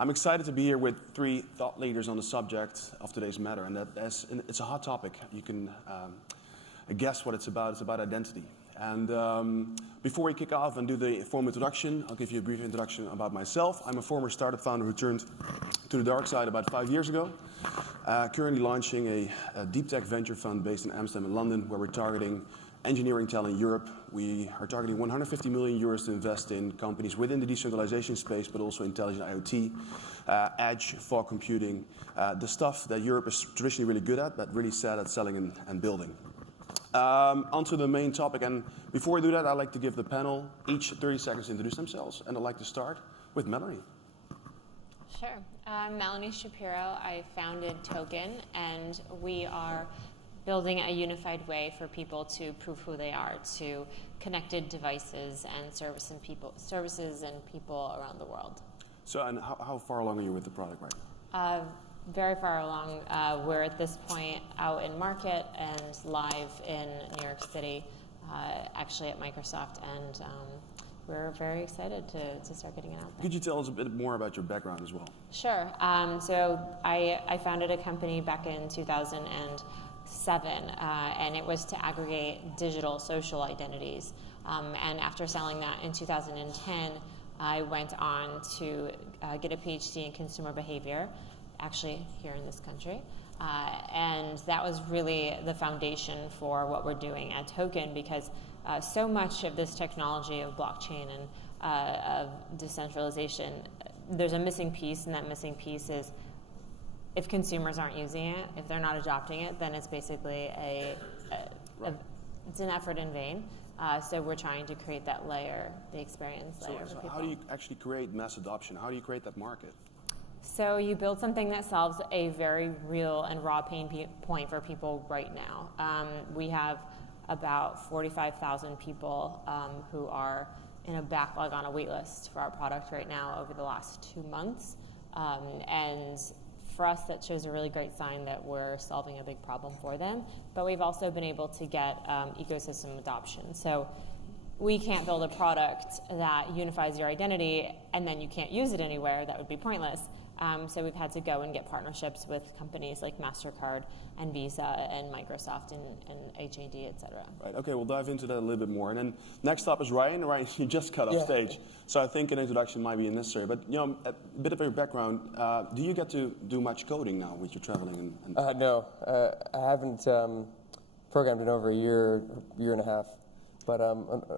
I'm excited to be here with three thought leaders on the subject of today's matter, and it's a hot topic. You can guess what it's about. It's about identity. And before we kick off and do the formal introduction, I'll give you a brief introduction about myself. I'm a former startup founder who turned to the dark side about 5 years ago. Currently launching a deep tech venture fund based in Amsterdam and London, where we're targeting engineering talent in Europe. We are targeting 150 million euros to invest in companies within the decentralization space, but also intelligent IoT, edge, fog computing, the stuff that Europe is traditionally really good at, but really sad at selling and building. Onto the main topic, and before we do that, I'd like to give the panel each 30 seconds to introduce themselves, and I'd like to start with Melanie. Sure. I'm Melanie Shapiro. I founded Token, and we are building a unified way for people to prove who they are to connected devices and services and people around the world. So, and how far along are you with the product right now? Very far along. We're at this point out in market and live in New York City, actually at Microsoft, and we're very excited to start getting it out there. Could you tell us a bit more about your background as well? Sure. So I founded a company back in 2007, and it was to aggregate digital social identities. And after selling that in 2010, I went on to get a PhD in consumer behavior, actually here in this country. And that was really the foundation for what we're doing at Token, because so much of this technology of blockchain and of decentralization, there's a missing piece, and that missing piece is if consumers aren't using it, if they're not adopting it, then it's basically it's an effort in vain. So we're trying to create that layer, the experience layer for people. How do you actually create mass adoption? How do you create that market? So you build something that solves a very real and raw pain point for people right now. We have about 45,000 people who are in a backlog on a wait list for our product right now over the last 2 months. And for us, that shows a really great sign that we're solving a big problem for them. But we've also been able to get ecosystem adoption. So we can't build a product that unifies your identity and then you can't use it anywhere. That would be pointless. So we've had to go and get partnerships with companies like MasterCard and Visa and Microsoft and HAD, et cetera. Right, okay, we'll dive into that a little bit more. And then next up is Ryan. Ryan, you just got off stage, so I think an introduction might be necessary. But, you know, a bit of your background, do you get to do much coding now with your traveling? No, I haven't programmed in over a year and a half, but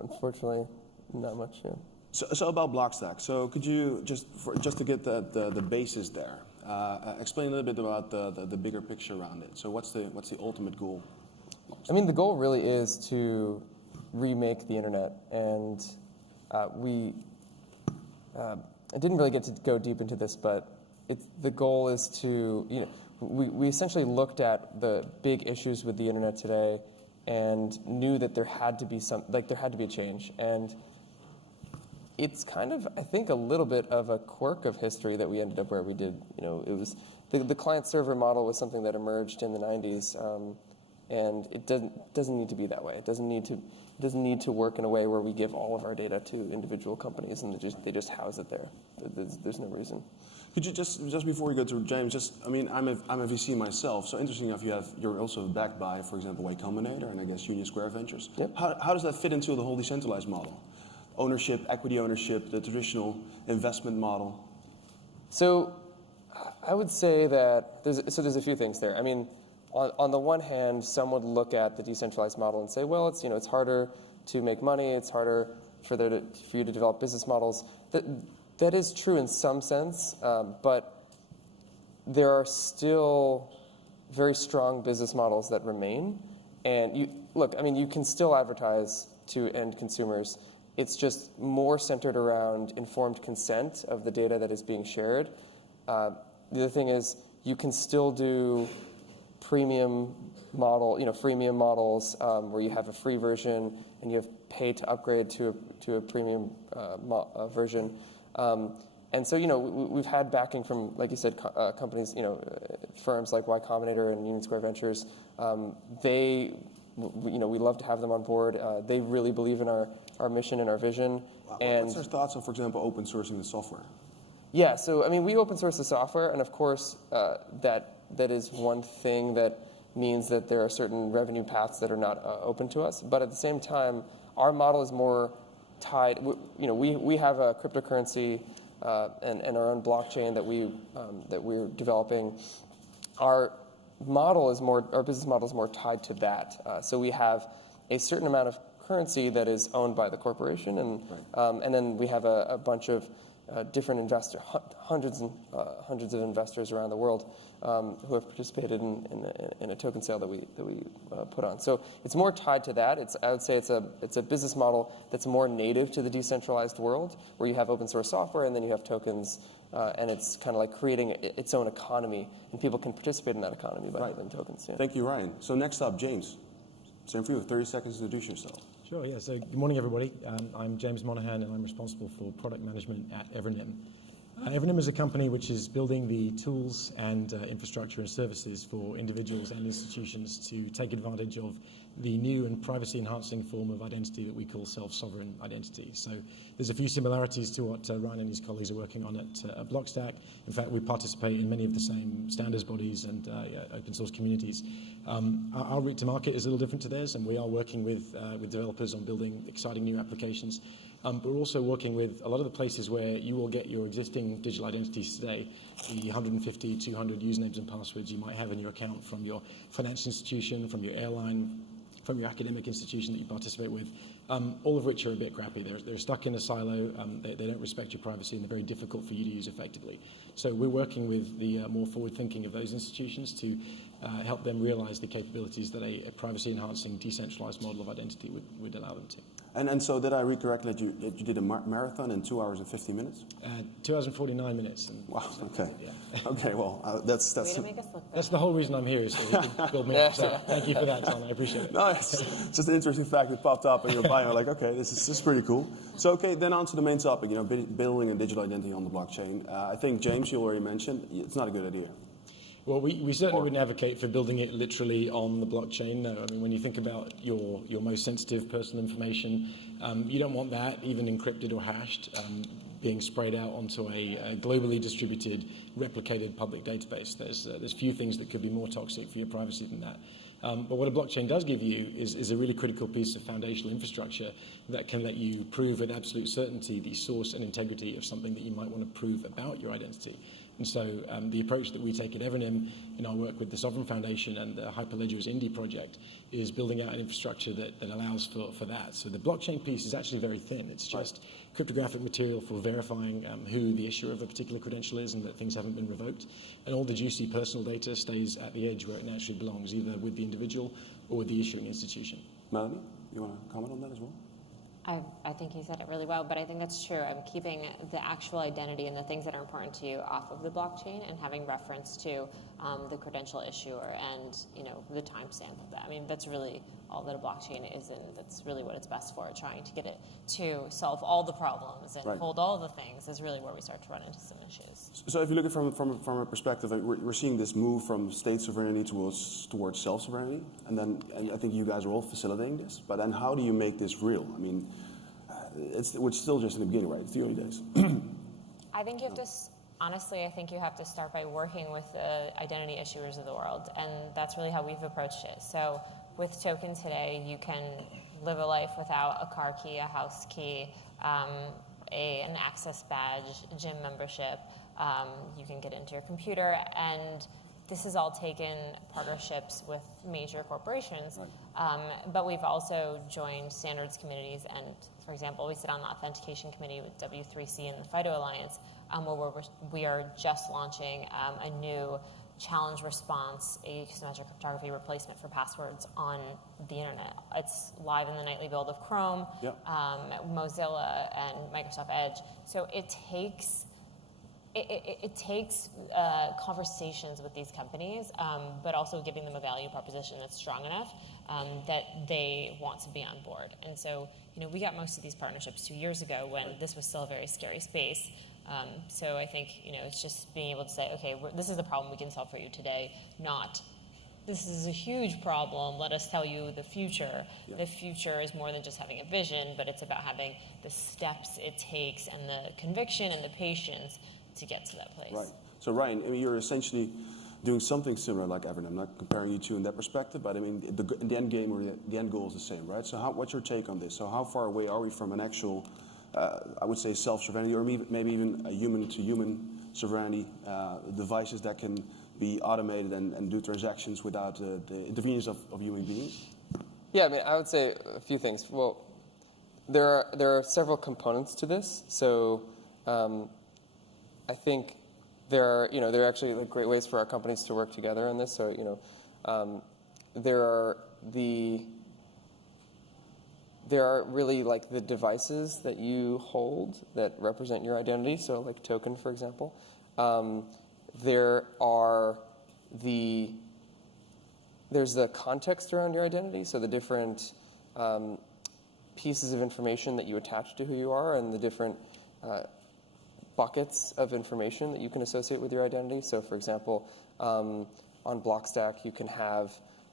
unfortunately, not much, yeah. So about Blockstack. So could you just to get the basis there, explain a little bit about the bigger picture around it. So what's the ultimate goal? I mean, the goal really is to remake the internet, and I didn't really get to go deep into this, but the goal is to, you know, we essentially looked at the big issues with the internet today, and knew that there had to be a change. And it's kind of, I think, a little bit of a quirk of history that we ended up where we did. You know, it was the client-server model was something that emerged in the 90s, and it doesn't need to be that way. It doesn't need to work in a way where we give all of our data to individual companies and they just house it there. There's no reason. Could you just before we go to James, I mean, I'm a VC myself, so interesting enough, you're also backed by, for example, Y Combinator and I guess Union Square Ventures. Yep. How does that fit into the whole decentralized model? Ownership, equity ownership, the traditional investment model? So I would say that there's a few things there. I mean, on the one hand, some would look at the decentralized model and say, well, it's harder to make money, it's harder for you to develop business models. That is true in some sense, but there are still very strong business models that remain. And you can still advertise to end consumers. It's just more centered around informed consent of the data that is being shared. The other thing is you can still do freemium models where you have a free version and you have pay to upgrade to a premium version. And so, we've had backing from, like you said, companies, firms like Y Combinator and Union Square Ventures. We love to have them on board. They really believe in our mission and our vision. What's their thoughts on, for example, open sourcing the software? Yeah, so I mean, we open source the software, and of course, that is one thing that means that there are certain revenue paths that are not open to us. But at the same time, our model is more tied. We have a cryptocurrency and our own blockchain that we're developing. Our business model is more tied to that. So we have a certain amount of currency that is owned by the corporation, and then we have a bunch of different investors, hundreds of investors around the world who have participated in a token sale that we put on. So it's more tied to that. I would say it's a business model that's more native to the decentralized world, where you have open source software and then you have tokens, and it's kind of like creating its own economy, and people can participate in that economy by having tokens. Yeah. Thank you, Ryan. So next up, James. Same for you. 30 seconds to introduce yourself. Sure, yeah. So good morning, everybody. I'm James Monahan, and I'm responsible for product management at Evernym. Evernym is a company which is building the tools and infrastructure and services for individuals and institutions to take advantage of the new and privacy-enhancing form of identity that we call self-sovereign identity. So there's a few similarities to what Ryan and his colleagues are working on at Blockstack. In fact, we participate in many of the same standards bodies and open source communities. Our route to market is a little different to theirs, and we are working with developers on building exciting new applications. But we're also working with a lot of the places where you will get your existing digital identities today, the 150, 200 usernames and passwords you might have in your account from your financial institution, from your airline, from your academic institution that you participate with, all of which are a bit crappy. They're stuck in a silo, they don't respect your privacy, and they're very difficult for you to use effectively. So we're working with the more forward-thinking of those institutions to help them realize the capabilities that a privacy-enhancing, decentralized model of identity would allow them to. And so did I read correctly that you did a marathon in 2 hours and 50 minutes? 2 hours and 49 minutes. Wow, okay. Yeah. Okay, well, that's... Way to make us look That's the whole reason I'm here, is so you can build me up. So thank you for that, Tom. I appreciate it. No, it's just an interesting fact that popped up in your bio. Like, okay, this is pretty cool. So, okay, then on to the main topic, building a digital identity on the blockchain. I think, James, you already mentioned, it's not a good idea. Well, we certainly wouldn't advocate for building it literally on the blockchain. No, I mean, when you think about your most sensitive personal information, you don't want that, even encrypted or hashed, being sprayed out onto a globally distributed, replicated public database. There's few things that could be more toxic for your privacy than that. But what a blockchain does give you is a really critical piece of foundational infrastructure that can let you prove with absolute certainty the source and integrity of something that you might want to prove about your identity. And so the approach that we take at Evernym in our work with the Sovereign Foundation and the Hyperledger's Indie project is building out an infrastructure that allows for that. So the blockchain piece is actually very thin. It's just cryptographic material for verifying who the issuer of a particular credential is and that things haven't been revoked. And all the juicy personal data stays at the edge where it naturally belongs, either with the individual or with the issuing institution. Melanie, you want to comment on that as well? I think he said it really well, but I think that's true. I'm keeping the actual identity and the things that are important to you off of the blockchain and having reference to the credential issuer and the timestamp of that. I mean, that's really all that a blockchain is, and that's really what it's best for. Trying to get it to solve all the problems and hold all the things is really where we start to run into some issues. So if you look at it from a perspective, we're seeing this move from state sovereignty towards self-sovereignty, and I think you guys are all facilitating this. But then how do you make this real? I mean, we're still just in the beginning, right? It's the early days. I think you have to, honestly, I think you have to start by working with the identity issuers of the world, and that's really how we've approached it. So with Token today, you can live a life without a car key, a house key, an access badge, gym membership. You can get into your computer, and this has all taken partnerships with major corporations, but we've also joined standards communities, and for example, we sit on the authentication committee with W3C and the FIDO Alliance, where we are just launching a new challenge response asymmetric cryptography replacement for passwords on the internet. It's live in the nightly build of Chrome, Mozilla, and Microsoft Edge. So it takes conversations with these companies, but also giving them a value proposition that's strong enough that they want to be on board. And so, we got most of these partnerships 2 years ago when this was still a very scary space. So I think, it's just being able to say, okay, this is the problem we can solve for you today, not this is a huge problem, let us tell you the future. Yeah. The future is more than just having a vision, but it's about having the steps it takes and the conviction and the patience to get to that place. Right. So Ryan, I mean, you're essentially doing something similar like Everett. I'm not comparing you two in that perspective, but I mean, the end game or the end goal is the same, right? So what's your take on this? So how far away are we from an actual, I would say, self-sovereignty, or maybe even a human-to-human sovereignty, devices that can be automated and do transactions without the intervenence of human beings? Yeah, I mean, I would say a few things. Well, there are several components to this. So I think there are actually like great ways for our companies to work together on this. So there are really like the devices that you hold that represent your identity. So like token, for example. There's the context around your identity. So the different pieces of information that you attach to who you are, and the different buckets of information that you can associate with your identity. So, for example, on Blockstack, you can have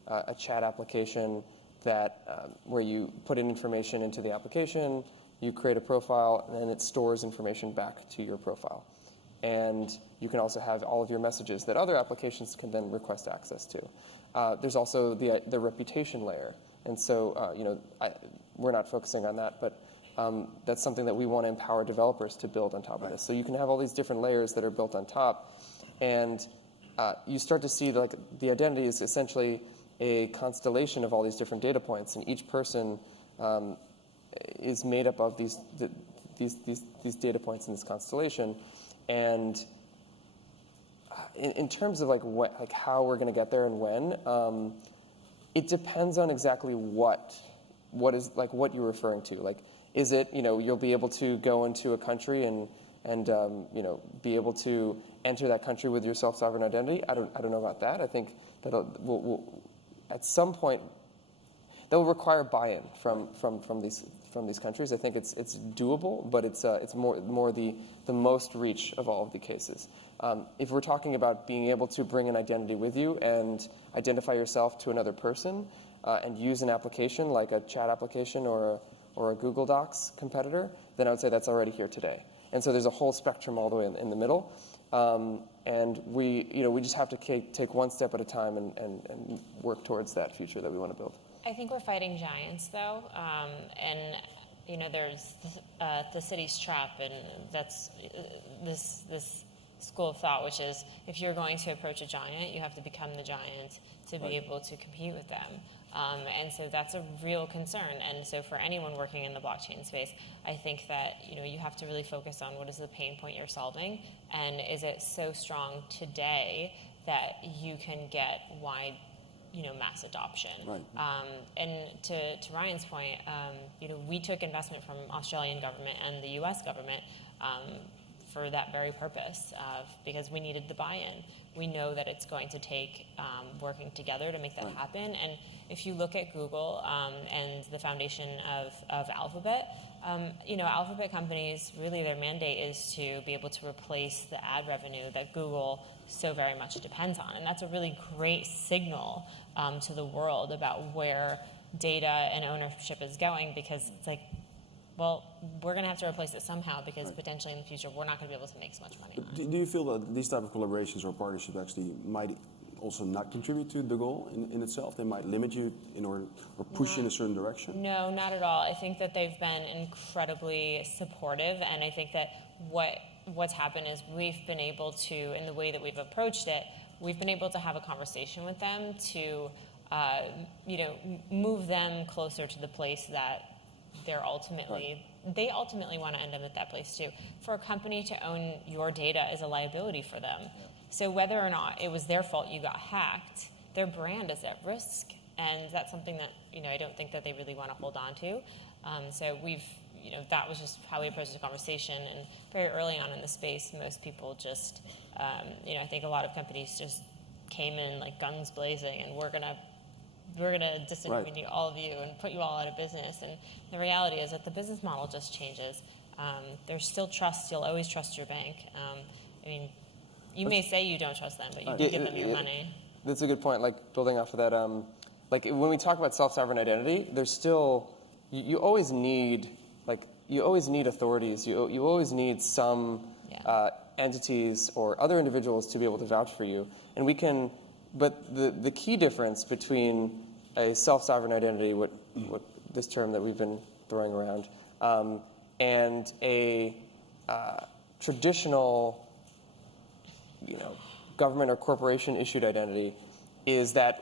a chat application that where you put in information into the application, you create a profile, and then it stores information back to your profile. And you can also have all of your messages that other applications can then request access to. There's also the reputation layer. And so, we're not focusing on that, but that's something that we want to empower developers to build on top of this. So you can have all these different layers that are built on top, and you start to see like the identity is essentially a constellation of all these different data points, and each person is made up of these data points in this constellation. And in terms of like how we're going to get there and when, it depends on exactly what is like what you're referring to. Like, is it you'll be able to go into a country and be able to enter that country with your self-sovereign identity? I don't know about that. I think that we'll at some point that will require buy-in from these countries. I think it's doable, but it's more the most reach of all of the cases. If we're talking about being able to bring an identity with you and identify yourself to another person and use an application like a chat application or a Google Docs competitor, then I would say that's already here today. And so there's a whole spectrum all the way in the middle. And we just have to take one step at a time and work towards that future that we want to build. I think we're fighting giants, though, and there's the city's trap, and that's this school of thought, which is if you're going to approach a giant, you have to become the giant to be able to compete with them. And so that's a real concern. And so for anyone working in the blockchain space, I think that you have to really focus on what is the pain point you're solving, and is it so strong today that you can get wide mass adoption. Right. And to Ryan's point, we took investment from Australian government and the U.S. government for that very purpose, because we needed the buy-in. We know that it's going to take working together to make that happen. And if you look at Google and the foundation of Alphabet, Alphabet companies, really their mandate is to be able to replace the ad revenue that Google so very much depends on. And that's a really great signal to the world about where data and ownership is going, because it's like, well, we're going to have to replace it somehow, because potentially in the future we're not going to be able to make so much money on it. Do you feel that these type of collaborations or partnerships actually might also not contribute to the goal in itself? They might limit you or push you in a certain direction? No, not at all. I think that they've been incredibly supportive, and I think that what's happened is we've been able to, in the way that we've approached it, we've been able to have a conversation with them to move them closer to the place that they ultimately want to end up at that place too. For a company to own your data is a liability for them. Yeah. So whether or not it was their fault you got hacked, their brand is at risk, and that's something that I don't think that they really want to hold on to. So we've that was just how we approached the conversation. And very early on in the space, most people just I think a lot of companies just came in like guns blazing, and we're gonna disintermediate all of you and put you all out of business. And the reality is that the business model just changes. There's still trust. You'll always trust your bank. You may say you don't trust them, but you can give them your money. That's a good point. Like, building off of that, like when we talk about self-sovereign identity, there's still you always need authorities. You always need some entities or other individuals to be able to vouch for you. And we can, but the key difference between a self-sovereign identity, what this term that we've been throwing around, and a traditional, government or corporation issued identity is that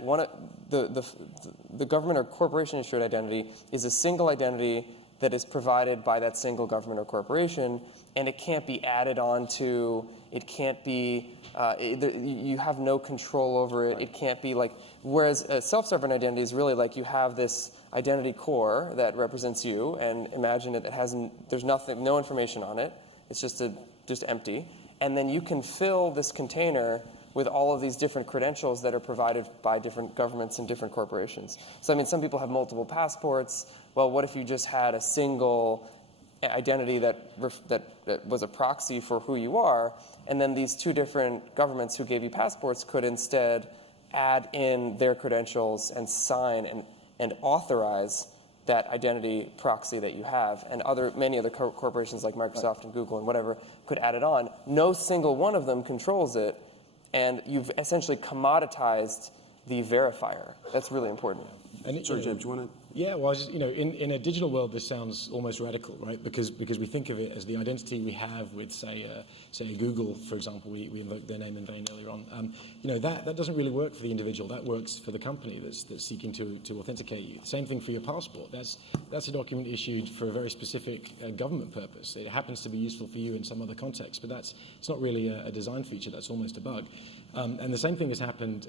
the government or corporation issued identity is a single identity that is provided by that single government or corporation, and it can't be added on to, it can't be, you have no control over it, it can't be like, whereas a self-sovereign identity is really like you have this identity core that represents you, and imagine it hasn't, there's nothing, no information on it, it's just empty, and then you can fill this container with all of these different credentials that are provided by different governments and different corporations. So I mean, some people have multiple passports. Well, what if you just had a single identity that was a proxy for who you are, and then these two different governments who gave you passports could instead add in their credentials and sign and authorize that identity proxy that you have, and many other corporations like Microsoft and Google and whatever could add it on. No single one of them controls it, and you've essentially commoditized the verifier. That's really important. Sorry, James, you want to? Yeah, well, in a digital world, this sounds almost radical, right? Because we think of it as the identity we have with, say Google, for example. We invoked their name in vain earlier on. That doesn't really work for the individual. That works for the company that's seeking to authenticate you. Same thing for your passport. That's a document issued for a very specific government purpose. It happens to be useful for you in some other context, but it's not really a design feature. That's almost a bug. And the same thing has happened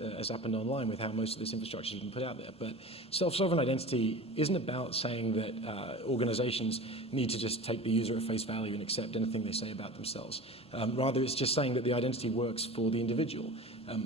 online with how most of this infrastructure has been put out there. But self-sovereign identity isn't about saying that organizations need to just take the user at face value and accept anything they say about themselves. Rather, it's just saying that the identity works for the individual.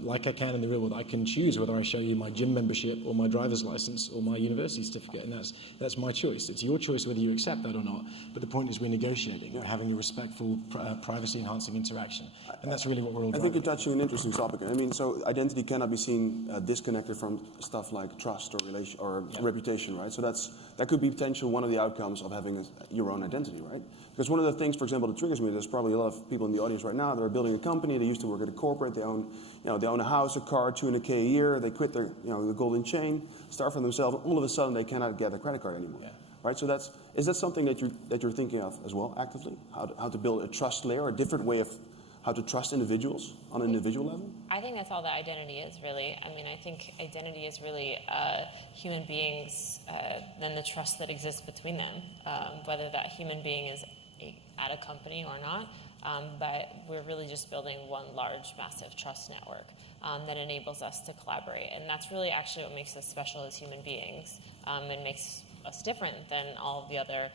Like I can in the real world, I can choose whether I show you my gym membership or my driver's license or my university certificate, and that's my choice. It's your choice whether you accept that or not, but the point is we're negotiating, we're having a respectful, privacy-enhancing interaction, and that's really what we're all I think you're touching an interesting topic. I mean, so identity cannot be seen disconnected from stuff like trust or relation or reputation, right? So that could be potential one of the outcomes of having your own identity, right? Because one of the things, for example, that triggers me, there's probably a lot of people in the audience right now that are building a company, they used to work at a corporate, they own a house, a car, $200K a year, they quit their, the golden chain, start for themselves, all of a sudden they cannot get a credit card anymore. Yeah. Right? So is that something that you're thinking of as well, actively? How to build a trust layer, a different way of how to trust individuals on an individual level? I think that's all that identity is, really. I mean, I think identity is really human beings and the trust that exists between them, whether that human being is at a company or not. But we're really just building one large, massive trust network that enables us to collaborate. And that's really actually what makes us special as human beings and makes us different than all of the other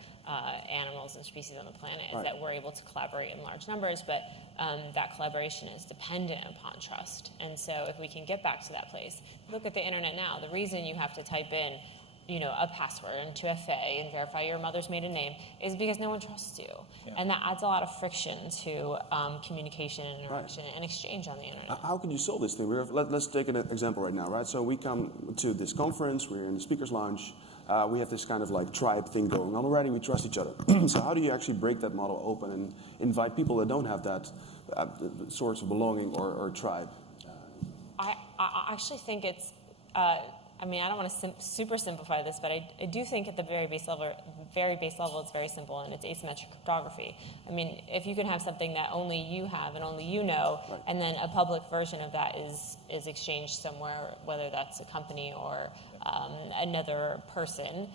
animals and species on the planet, is that we're able to collaborate in large numbers, but that collaboration is dependent upon trust. And so if we can get back to that place, look at the internet now. The reason you have to type in a password and 2FA and verify your mother's maiden name is because no one trusts you. Yeah. And that adds a lot of friction to communication and interaction and exchange on the internet. How can you solve this thing? Let's take an example right now, right? So we come to this conference, we're in the speaker's lounge, we have this kind of like tribe thing going on already, we trust each other. So how do you actually break that model open and invite people that don't have that source of belonging or tribe? I actually think it's, I don't want to super simplify this, but I do think at the very base level, it's very simple, and it's asymmetric cryptography. I mean, if you can have something that only you have and only you know, and then a public version of that is exchanged somewhere, whether that's a company or another person,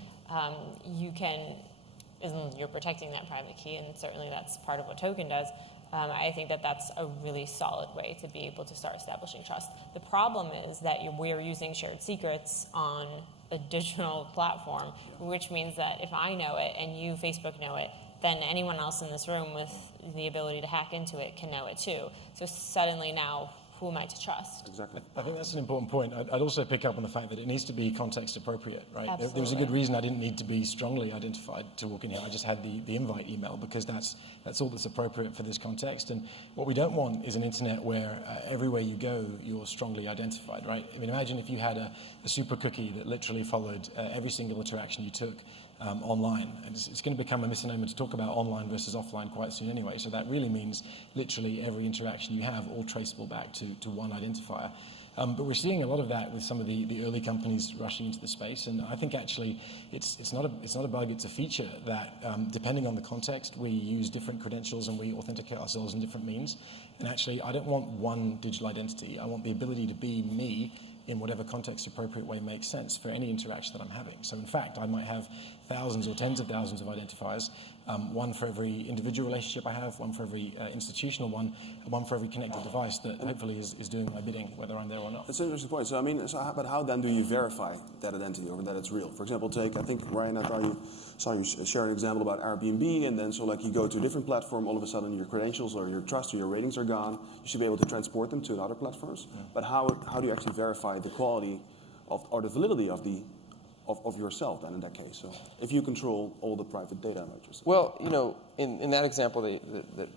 you're protecting that private key, and certainly that's part of what token does. I think that's a really solid way to be able to start establishing trust. The problem is that we're using shared secrets on a digital platform, which means that if I know it and you, Facebook, know it, then anyone else in this room with the ability to hack into it can know it too. So suddenly now, who am I to trust? Exactly. I think that's an important point. I'd also pick up on the fact that it needs to be context appropriate, right? Absolutely. There was a good reason I didn't need to be strongly identified to walk in here. I just had the invite email because that's all that's appropriate for this context. And what we don't want is an internet where everywhere you go, you're strongly identified, right? I mean, imagine if you had a super cookie that literally followed every single interaction you took. online. And it's going to become a misnomer to talk about online versus offline quite soon anyway, so that really means literally every interaction you have all traceable back to one identifier. But we're seeing a lot of that with some of the early companies rushing into the space, and I think actually it's not a bug, it's a feature that depending on the context, we use different credentials and we authenticate ourselves in different means. And actually, I don't want one digital identity. I want the ability to be me in whatever context appropriate way makes sense for any interaction that I'm having. So in fact, I might have thousands or tens of thousands of identifiers, one for every individual relationship I have, one for every institutional one, and one for every connected device that hopefully is doing my bidding, whether I'm there or not. That's an interesting point. So, I mean, but how then do you verify that identity or that it's real? For example, I think, Ryan, I saw you share an example about Airbnb, and then so like you go to a different platform, all of a sudden your credentials or your trust or your ratings are gone. You should be able to transport them to other platforms. Yeah. But how do you actually verify the quality or the validity of yourself then in that case? So if you control all the private data about yourself. Well, in that example that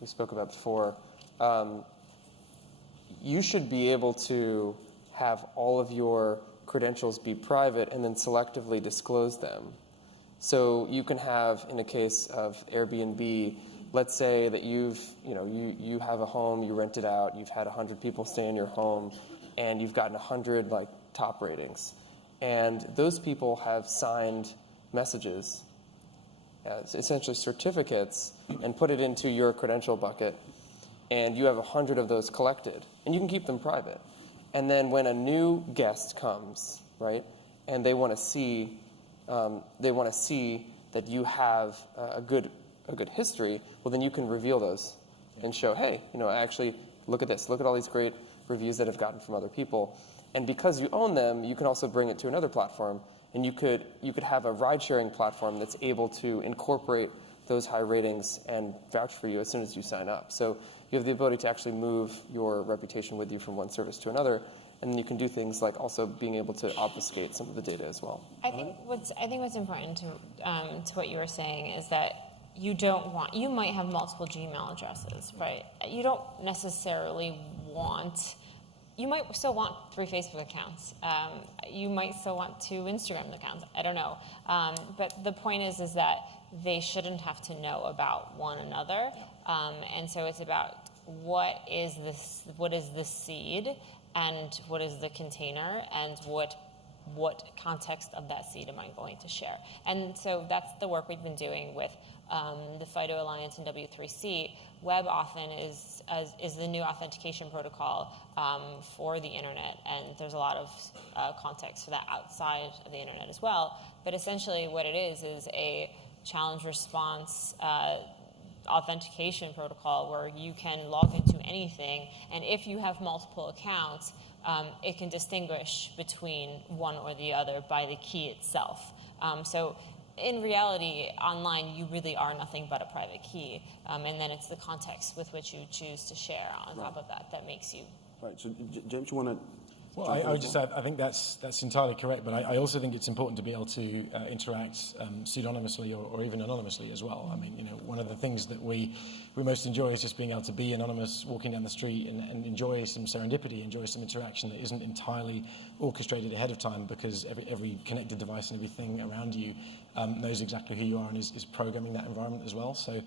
we spoke about before, you should be able to have all of your credentials be private and then selectively disclose them. So you can have, in a case of Airbnb, let's say that you have a home, you rent it out, you've had 100 people stay in your home, and you've gotten 100 top ratings. And those people have signed messages, essentially certificates, and put it into your credential bucket, and you have 100 of those collected, and you can keep them private. And then when a new guest comes, right, and they want to see that you have a good history, well, then you can reveal those and show, hey, actually, look at this, look at all these great reviews that I've gotten from other people. And because you own them, you can also bring it to another platform, and you could have a ride-sharing platform that's able to incorporate those high ratings and vouch for you as soon as you sign up. So you have the ability to actually move your reputation with you from one service to another, and then you can do things like also being able to obfuscate some of the data as well. I think what's important to what you were saying is that you might have multiple Gmail addresses, right? You don't necessarily you might still want 3 Facebook accounts. You might still want 2 Instagram accounts. I don't know. But the point is that they shouldn't have to know about one another. And so it's about what is the seed and what is the container and what context of that seed am I going to share. And so that's the work we've been doing with the FIDO Alliance and W3C. WebAuthn is the new authentication protocol for the internet, and there's a lot of context for that outside of the internet as well. But essentially what it is a challenge response authentication protocol where you can log into anything, and if you have multiple accounts, it can distinguish between one or the other by the key itself. So in reality, online, you really are nothing but a private key, and then it's the context with which you choose to share on top of that makes you. Right. So, James, you want to? Well, I would just add, I think that's entirely correct, but I also think it's important to be able to interact pseudonymously or even anonymously as well. I mean, one of the things that we most enjoy is just being able to be anonymous, walking down the street and enjoy some serendipity, enjoy some interaction that isn't entirely orchestrated ahead of time, because every connected device and everything around you knows exactly who you are and is programming that environment as well. So,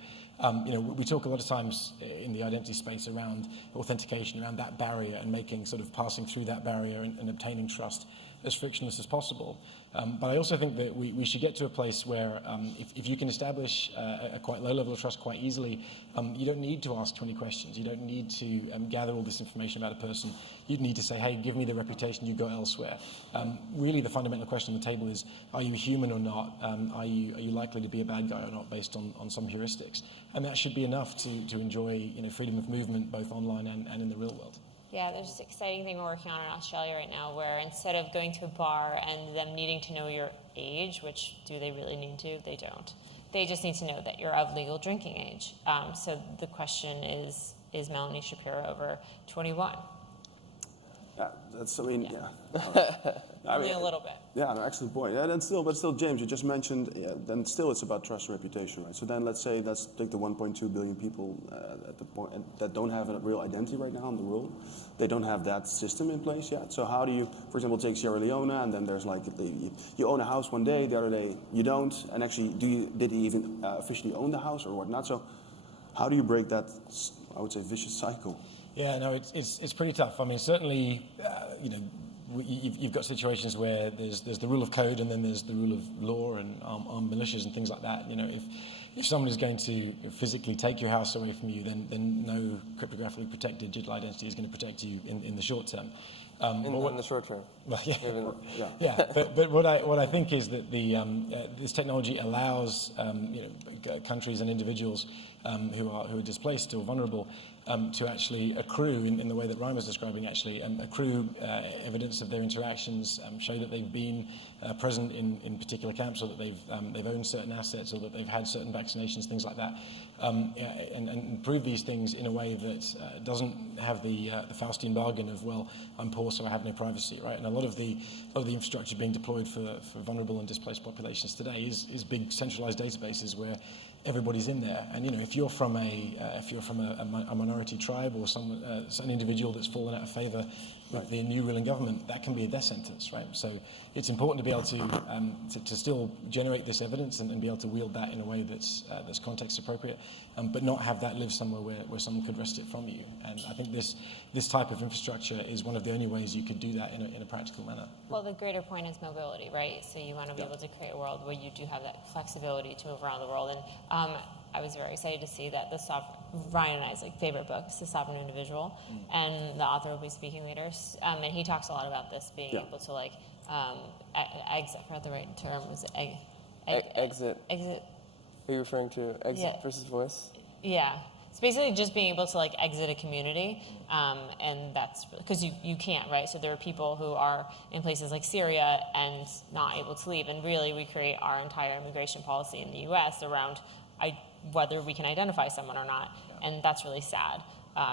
we talk a lot of times in the identity space around authentication, around that barrier, and making sort of passing through that barrier and obtaining trust as frictionless as possible. But I also think that we should get to a place where if you can establish a quite low level of trust quite easily, you don't need to ask 20 questions. You don't need to gather all this information about a person. You need to say, hey, give me the reputation you got elsewhere. Really, the fundamental question on the table is, are you human or not? Are you likely to be a bad guy or not based on some heuristics? And that should be enough to enjoy freedom of movement both online and in the real world. Yeah, there's this exciting thing we're working on in Australia right now where instead of going to a bar and them needing to know your age, which do they really need to? They don't. They just need to know that you're of legal drinking age. So the question is Melanie Shapiro over 21? Yeah, that's, I mean, yeah. I Only a little bit. Yeah, no, excellent point. Yeah, but still, James, you just mentioned, then still it's about trust and reputation, right? So then let's take the 1.2 billion people at the point that don't have a real identity right now in the world. They don't have that system in place yet. So how do you, for example, take Sierra Leone, and then there's like, you own a house one day, the other day you don't, and actually, did he even officially own the house or whatnot? So how do you break that, I would say, vicious cycle? Yeah, no, it's pretty tough. I mean, certainly, you've got situations where there's the rule of code, and then there's the rule of law and armed militias and things like that. You know, if somebody's going to physically take your house away from you, then no cryptographically protected digital identity is going to protect you in the short term. In the short term. Well, yeah. But what I think is that this technology allows countries and individuals who are displaced or vulnerable to actually accrue, in the way that Ryan was describing, accrue evidence of their interactions, show that they've been present in particular camps, or that they've owned certain assets, or that they've had certain vaccinations, things like that, and prove these things in a way that doesn't have the Faustian bargain of, well, I'm poor, so I have no privacy, right? And a lot of the infrastructure being deployed for vulnerable and displaced populations today is big centralized databases where everybody's in there. And if you're from a minority tribe, or an individual that's fallen out of favor with the new ruling government, that can be a death sentence, right? So it's important to be able to still generate this evidence and be able to wield that in a way that's context appropriate, but not have that live somewhere where someone could wrest it from you. And I think this type of infrastructure is one of the only ways you could do that in a practical manner. Well, the greater point is mobility, right? So you want to be able to create a world where you do have that flexibility to move around the world. And I was very excited to see that Ryan and I's favorite book is The Sovereign Individual, and the author will be speaking later. And he talks a lot about this, being able to exit. I forgot the right term. Was it exit? Exit. Are you referring to exit versus voice? Yeah. It's basically just being able to exit a community, and that's because you can't, right? So there are people who are in places like Syria and not able to leave, and really we create our entire immigration policy in the U.S. around whether we can identify someone or not, and that's really sad.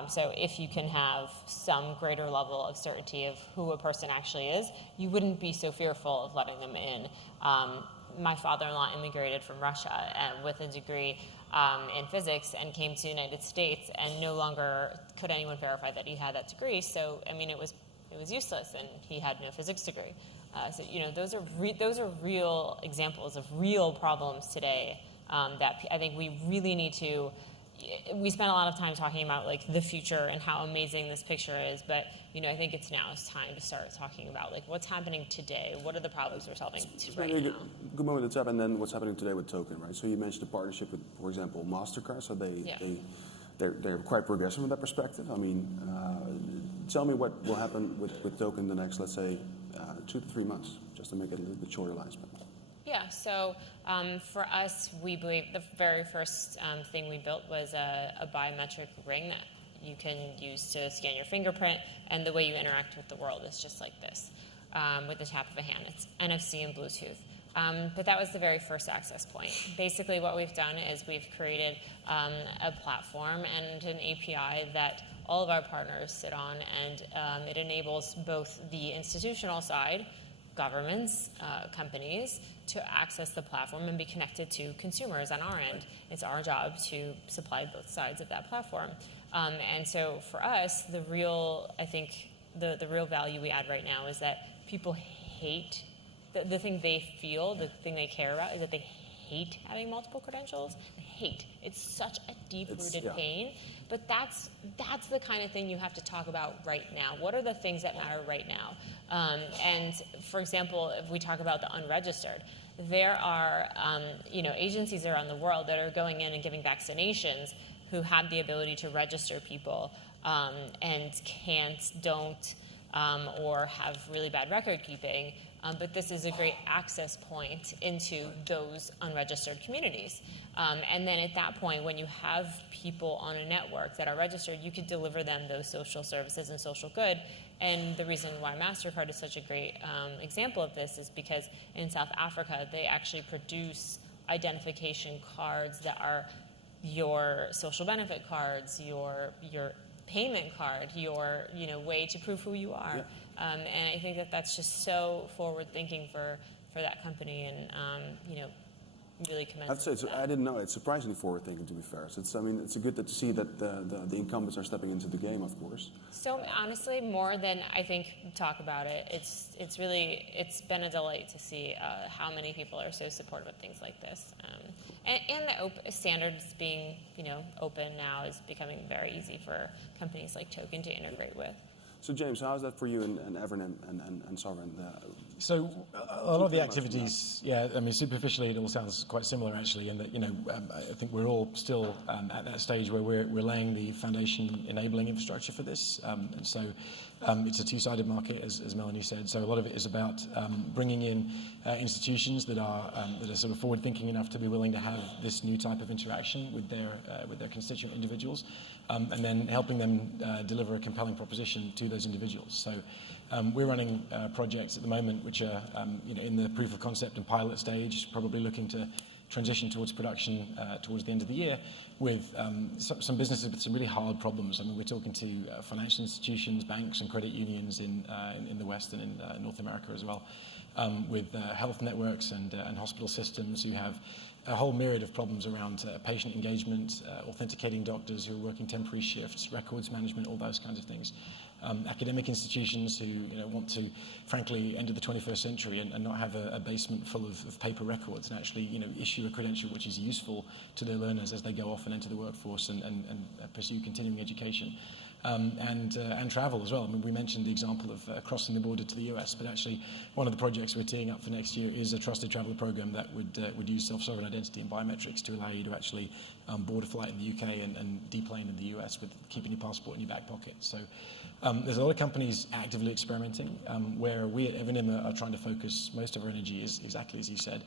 So if you can have some greater level of certainty of who a person actually is, you wouldn't be so fearful of letting them in. My father-in-law immigrated from Russia with a degree in physics and came to the United States, and no longer could anyone verify that he had that degree. So, I mean, it was useless, and he had no physics degree. So, those are real examples of real problems today that I think we really need to. We spent a lot of time talking about the future and how amazing this picture is, but I think it's time to start talking about what's happening today. What are the problems we're solving right now? Good moment to tap, and then what's happening today with Token, right? So you mentioned the partnership with, for example, MasterCard. So they're quite progressive from that perspective. I mean, tell me what will happen with Token the next, let's say, 2 to 3 months, just to make it a little bit shorter lifespan. Yeah, so for us, we believe the very first thing we built was a biometric ring that you can use to scan your fingerprint, and the way you interact with the world is just like this, with the tap of a hand. It's NFC and Bluetooth. But that was the very first access point. Basically, what we've done is we've created a platform and an API that all of our partners sit on, and it enables both the institutional side, governments, companies, to access the platform and be connected to consumers on our end. It's our job to supply both sides of that platform. And so for us, the real value we add right now is that people hate, the thing they feel, the thing they care about is that they hate having multiple credentials. They hate. It's such a deep-rooted pain. But that's the kind of thing you have to talk about right now. What are the things that matter right now? And for example, if we talk about the unregistered, there are agencies around the world that are going in and giving vaccinations who have the ability to register people and don't, or have really bad record keeping. But this is a great access point into those unregistered communities. And then at that point, when you have people on a network that are registered, you could deliver them those social services and social good. And the reason why MasterCard is such a great example of this is because in South Africa, they actually produce identification cards that are your social benefit cards, your payment card, your way to prove who you are. Yeah. And I think that that's just so forward thinking for that company, and really commend I have to them say, for I that. didn't know. It's surprisingly forward-thinking, to be fair. So it's good to see that the incumbents are stepping into the game, of course. So honestly, more than I think talk about it, it's been a delight to see how many people are so supportive of things like this, and the standards being open now is becoming very easy for companies like Token to integrate with. So James, how's that for you and Evernym and Sovereign? So a lot of the activities, superficially it all sounds quite similar actually, in that I think we're all still at that stage where we're laying the foundation enabling infrastructure for this, and so it's a two-sided market, as Melanie said. So a lot of it is about bringing in institutions that are sort of forward-thinking enough to be willing to have this new type of interaction with their constituent individuals, and then helping them deliver a compelling proposition to those individuals. So we're running projects at the moment which are in the proof of concept and pilot stage, probably looking to transition towards production towards the end of the year, with some businesses with some really hard problems. I mean, we're talking to financial institutions, banks and credit unions in the West and in North America as well, with health networks and hospital systems who have a whole myriad of problems around patient engagement, authenticating doctors who are working temporary shifts, records management, all those kinds of things. Academic institutions who want to, frankly, enter the 21st century and not have a basement full of paper records, and actually issue a credential which is useful to their learners as they go off and enter the workforce and pursue continuing education. And travel as well. I mean, we mentioned the example of crossing the border to the US, but actually one of the projects we're teeing up for next year is a trusted traveler program that would use self-sovereign identity and biometrics to allow you to actually board a flight in the UK and deplane in the US with keeping your passport in your back pocket. So there's a lot of companies actively experimenting, where we at Evernym are trying to focus most of our energy, is exactly as you said,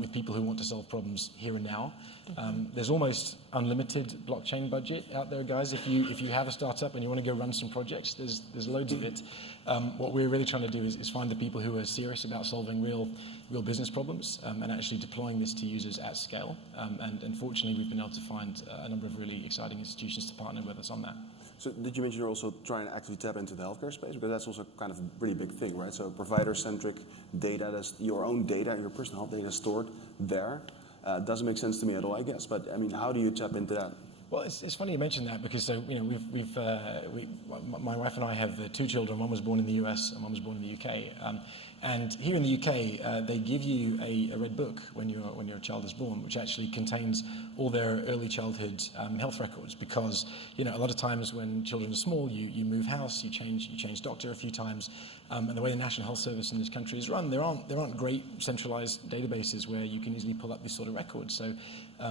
with people who want to solve problems here and now. There's almost unlimited blockchain budget out there, guys. If you have a startup and you want to go run some projects, there's loads of it. What we're really trying to do is find the people who are serious about solving real business problems, and actually deploying this to users at scale. And fortunately, we've been able to find a number of really exciting institutions to partner with us on that. So did you mention you're also trying to actively tap into the healthcare space? Because that's also kind of a really big thing, right? So provider-centric data, that's your own data, your personal health data stored there. Doesn't make sense to me at all, I guess. But I mean, how do you tap into that? Well, it's funny you mentioned that, because my wife and I have two children. One was born in the US and one was born in the UK. And here in the UK, they give you a red book when your child is born, which actually contains all their early childhood health records. Because a lot of times when children are small, you move house, you change doctor a few times, and the way the National Health Service in this country is run, there aren't great centralized databases where you can easily pull up this sort of record. So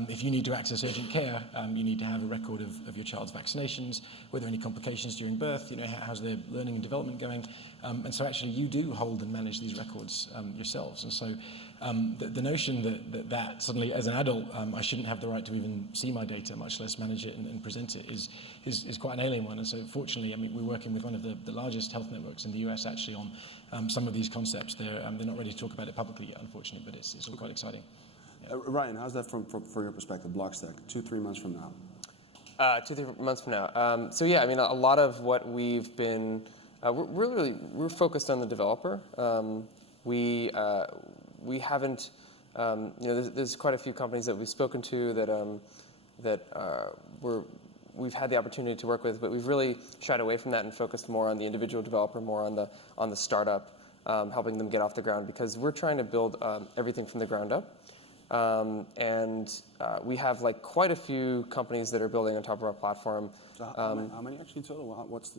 if you need to access urgent care, you need to have a record of your child's vaccinations, were there any complications during birth, how's their learning and development going, and so actually you do hold and manage these records yourselves. And so the notion that suddenly as an adult I shouldn't have the right to even see my data, much less manage it and present it, is quite an alien one. And so fortunately, I mean, we're working with one of the largest health networks in the US actually on some of these concepts. They're not ready to talk about it publicly yet, unfortunately, but it's all quite exciting. Ryan, how's that from your perspective, Blockstack, 2-3 months from now? 2-3 months from now. So yeah, I mean, a lot of what we've been, we're focused on the developer. We haven't, there's quite a few companies that we've spoken to that we've had the opportunity to work with, but we've really shied away from that and focused more on the individual developer, more on the startup, helping them get off the ground, because we're trying to build everything from the ground up. And we have quite a few companies that are building on top of our platform. So how many actually total? What's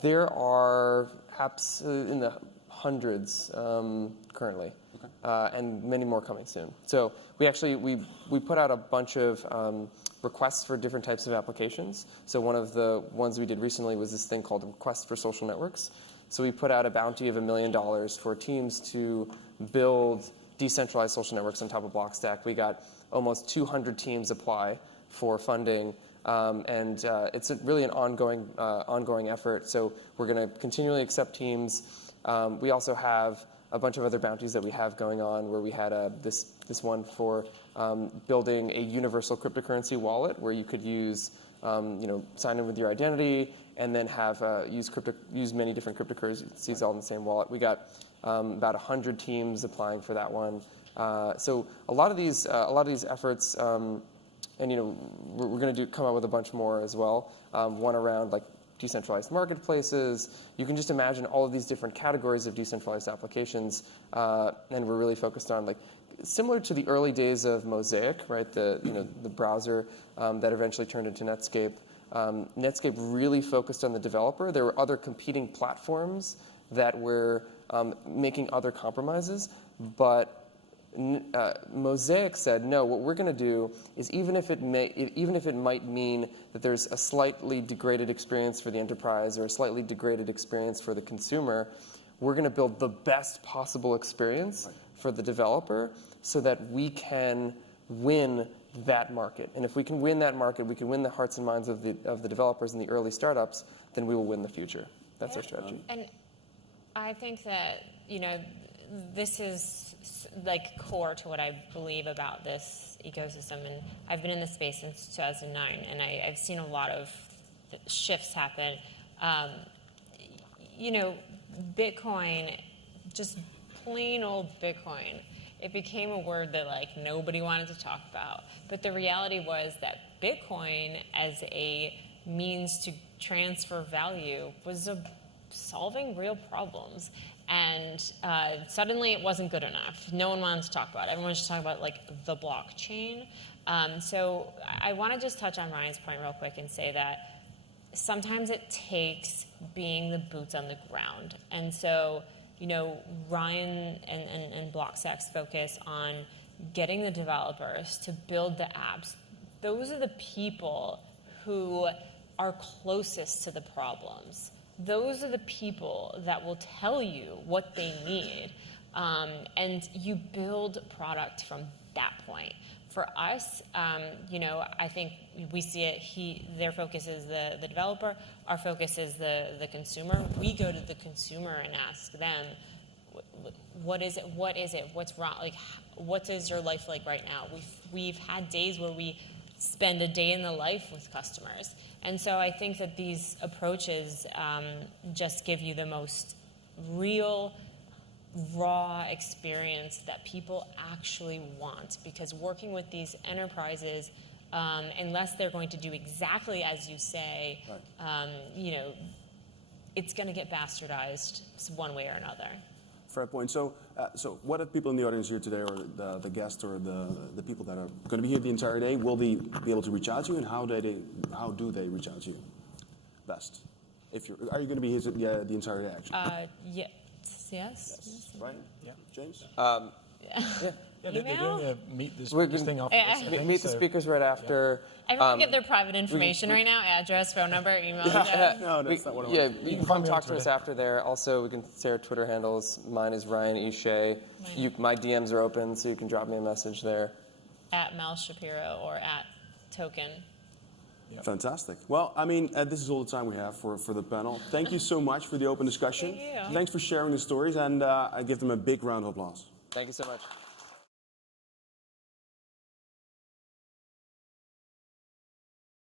There are apps in the hundreds currently, okay. And many more coming soon. So we put out a bunch of requests for different types of applications. So one of the ones we did recently was this thing called Request for Social Networks. So we put out a bounty of $1 million for teams to build decentralized social networks on top of Blockstack. We got almost 200 teams apply for funding, and it's really an ongoing effort. So we're going to continually accept teams. We also have a bunch of other bounties that we have going on, where we had this one for building a universal cryptocurrency wallet where you could use sign in with your identity, and then have use many different cryptocurrencies all in the same wallet. We got about 100 teams applying for that one. So a lot of these efforts, and we're going to come out with a bunch more as well. One around like decentralized marketplaces. You can just imagine all of these different categories of decentralized applications, and we're really focused on like similar to the early days of Mosaic, right? The browser that eventually turned into Netscape. Netscape really focused on the developer. There were other competing platforms that were making other compromises, but Mosaic said, no, what we're going to do is even if it might mean that there's a slightly degraded experience for the enterprise or a slightly degraded experience for the consumer, we're going to build the best possible experience for the developer so that we can win that market. And if we can win that market, we can win the hearts and minds of the developers and the early startups, then we will win the future. That's our strategy. And I think that, this is like core to what I believe about this ecosystem. And I've been in this space since 2009, and I've seen a lot of shifts happen. Bitcoin, just plain old Bitcoin, it became a word that like nobody wanted to talk about. But the reality was that Bitcoin as a means to transfer value was solving real problems. And suddenly it wasn't good enough. No one wanted to talk about it. Everyone was just talking about like the blockchain. So I want to just touch on Ryan's point real quick and say that sometimes it takes being the boots on the ground. And so, Ryan and Blockstack's focus on getting the developers to build the apps. Those are the people who are closest to the problems. Those are the people that will tell you what they need. And you build product from that point. For us, I think we see it, their focus is the developer, our focus is the consumer. We go to the consumer and ask them, what is it, what's wrong, like, what is your life like right now? We've had days where we spend a day in the life with customers. And so I think that these approaches just give you the most real, raw experience that people actually want. Because working with these enterprises, unless they're going to do exactly as you say, it's going to get bastardized one way or another. Fair point. So what if people in the audience here today, or the guests, or the people that are going to be here the entire day, will they be able to reach out to you, and how do they reach out to you best? Are you going to be here the entire day, actually? Yes. Right? Yeah. James? Yeah, they're going to meet this thing off. Meet the speakers right after. Everyone get their private information right now: address, phone number, email address. No, that's not what I want. Yeah, you can come talk to us after there. Also, we can say our Twitter handles. Mine is Ryan E. Shea. My DMs are open, so you can drop me a message there. At Mel Shapiro or at Token. Yep. Fantastic. Well, this is all the time we have for the panel. Thank you so much for the open discussion. Thank you. Thanks for sharing the stories, and I give them a big round of applause. Thank you so much.